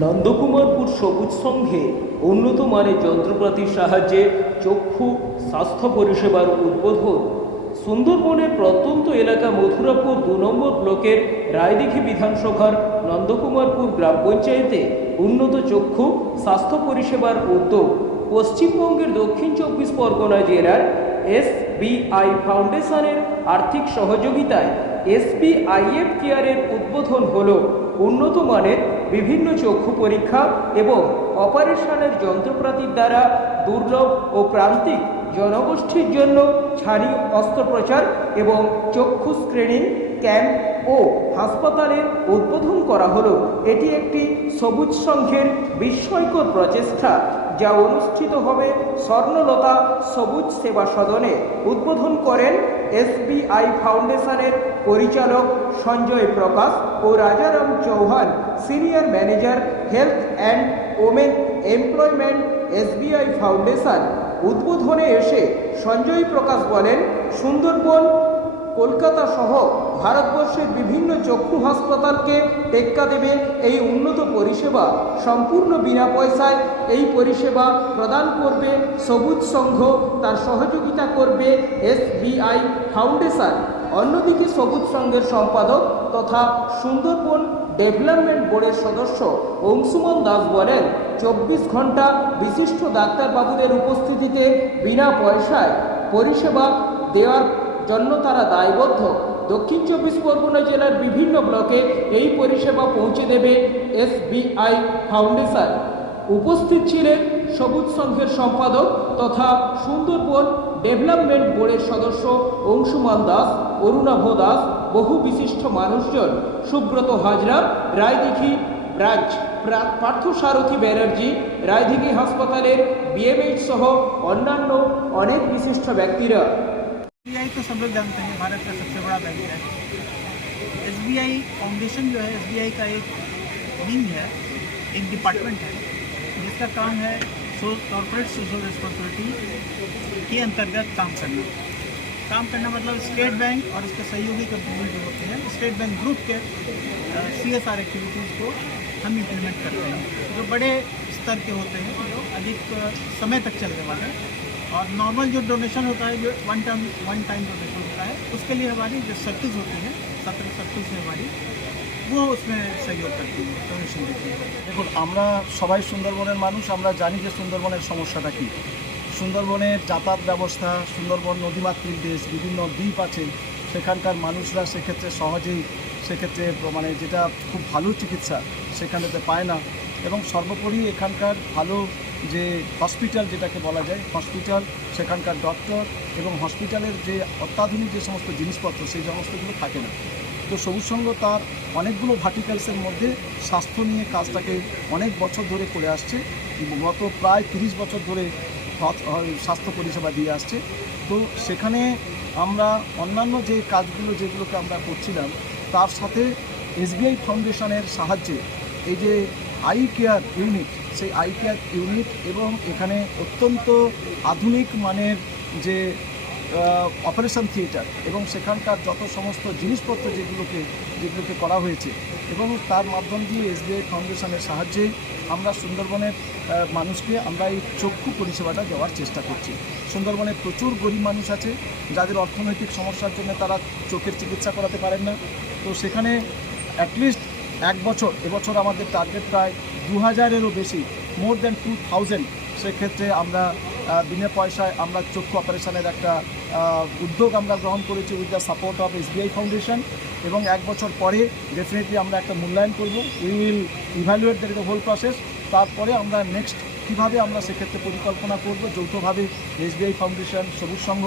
নন্দকুমারপুর সবুজ সংঘে উন্নত মানের যন্ত্রপাতির সাহায্যে চক্ষু স্বাস্থ্য পরিষেবার উদ্বোধন। সুন্দরবনের প্রত্যন্ত এলাকা মথুরাপুর ২ নম্বর ব্লকের রায়দিঘি বিধানসভার নন্দকুমারপুর গ্রাম পঞ্চায়েতে উন্নত চক্ষু স্বাস্থ্য পরিষেবার উদ্যোগ। পশ্চিমবঙ্গের দক্ষিণ ২৪ পরগনা জেলার SBI ফাউন্ডেশনের আর্থিক সহযোগিতায় SBIF কেয়ারের উদ্বোধন হলো। উন্নত মানের বিভিন্ন চক্ষু পরীক্ষা এবং অপারেশনের যন্ত্রপাতির দ্বারা দুর্লভ ও প্রান্তিক জনগোষ্ঠীর জন্য ছানি অস্ত্রোপচার এবং চক্ষু স্ক্রিনিং ক্যাম্প ও হাসপাতালের উদ্বোধন করা হলো। এটি একটি সবুজ সংঘের বিস্ময়কর প্রচেষ্টা, যা অনুষ্ঠিত হবে স্বর্ণলতা সবুজ সেবা সদনে। উদ্বোধন করেন SBI ফাউন্ডেশনের পরিচালক সঞ্জয় প্রকাশ ও Rajaram Chauhan, senior manager health and women employment SBI foundation. উদ্বোধনে এসে সঞ্জয় প্রকাশ বলেন, সুন্দরবন, কলকাতা সহ ভারতবর্ষের বিভিন্ন চক্ষু হাসপাতালকে টেক্কা দেবে এই উন্নত পরিষেবা। সম্পূর্ণ বিনা পয়সায় এই পরিষেবা প্রদান করবে সবুজ সংঘ, তার সহযোগিতা করবে SBI ফাউন্ডেশন। অন্যদিকে সবুজ সংঘের সম্পাদক তথা সুন্দরবন ডেভেলপমেন্ট বোর্ডের সদস্য অংশুমান দাস বলেন, ২৪ ঘন্টা বিশিষ্ট ডাক্তারবাবুদের উপস্থিতিতে বিনা পয়সায় পরিষেবা দেওয়ার জন্য তারা দায়বদ্ধ। দক্ষিণ ২৪ পরগনা জেলার বিভিন্ন ব্লকে এই পরিষেবা পৌঁছে দেবে SBI ফাউন্ডেশন। উপস্থিত ছিলেন সবুজ সংঘের সম্পাদক তথা সুন্দরবন ডেভেলপমেন্ট বোর্ডের সদস্য অংশুমান দাস, অরুণাভ দাস, বহু বিশিষ্ট মানুষজন, সুব্রত হাজরা, রায়দিঘি ব্রাঞ্চ, পার্থসারথী ব্যানার্জি, রায়দিঘি হাসপাতালের BMH সহ অন্যান্য অনেক বিশিষ্ট ব্যক্তিরা। SBI तो सब लोग जानते हैं, भारत का सबसे बड़ा बैंक है। SBI फाउंडेशन जो है SBI का एक विंग है, एक डिपार्टमेंट है जिसका काम है कॉर्पोरेट सोशल रिस्पॉन्सिबिलिटी के अंतर्गत काम करना मतलब स्टेट बैंक और इसके सहयोगी कंपनी जो होते हैं स्टेट बैंक ग्रुप के CSR एक्टिविटीज़ को हम इम्प्लीमेंट करते हैं, जो बड़े स्तर के होते हैं, जो अधिक समय तक चलने वाले हैं। और नॉर्मल जो डोनेशन होता है, जो वन टाइम डोनेशन होता है, उसके लिए हमारी जो सर्किल्स होती हैं 17 सर्किल्स है हमारी, वो उसमें सहयोग करती है, डोनेशन देती है। দেখুন, আমরা সবাই সুন্দরবনের মানুষ, আমরা জানি যে সুন্দরবনের সমস্যাটা কী। সুন্দরবনের যাতায়াত ব্যবস্থা, সুন্দরবন নদীমাতৃক দেশ, বিভিন্ন দ্বীপ আছে, সেখানকার মানুষরা সেক্ষেত্রে সহজেই মানে যেটা খুব ভালো চিকিৎসা সেখানেতে পায় না। এবং সর্বোপরি এখানকার ভালো যে হসপিটাল যেটাকে বলা যায়, হসপিটাল, সেখানকার ডক্টর এবং হসপিটালের যে অত্যাধুনিক যে সমস্ত জিনিসপত্র সেই সমস্তগুলো থাকে না। তো সবুজ সংঘ তার অনেকগুলো ভার্টিক্যালসের মধ্যে স্বাস্থ্য নিয়ে কাজটাকে অনেক বছর ধরে করে আসছে, গত প্রায় 30 বছর ধরে স্বাস্থ্য পরিষেবা দিয়ে আসছে। তো সেখানে আমরা অন্যান্য যে কাজগুলো যেগুলোকে আমরা করছিলাম, তার সাথে SBI ফাউন্ডেশনের সাহায্যে এই যে আই কেয়ার ইউনিট, সেই আই কেয়ার ইউনিট এবং এখানে অত্যন্ত আধুনিক মানের যে অপারেশন থিয়েটার এবং সেখানকার যত সমস্ত জিনিসপত্র যেগুলোকে করা হয়েছে, এবং তার মাধ্যম দিয়ে SBI ফাউন্ডেশনের সাহায্যে আমরা সুন্দরবনের মানুষকে আমরা এই চক্ষু পরিষেবাটা দেওয়ার চেষ্টা করছি। সুন্দরবনে প্রচুর গরিব মানুষ আছে যাদের অর্থনৈতিক সমস্যার জন্য তারা চোখের চিকিৎসা করাতে পারেন না। তো সেখানে অ্যাটলিস্ট এবছর আমাদের টার্গেট প্রায় 2000-এরও বেশি, মোর দ্যান 2000। সেক্ষেত্রে আমরা বিনা পয়সায় আমরা চক্ষু অপারেশনের একটা উদ্যোগ আমরা গ্রহণ করেছি with the support of SBI foundation. এবং 1 বছর পরে ডেফিনেটলি আমরা একটা মূল্যায়ন করব, we will evaluate the whole process. তারপরে আমরা নেক্সট কীভাবে আমরা সেক্ষেত্রে পরিকল্পনা করব যৌথভাবে SBI ফাউন্ডেশন, সবুজ সংঘ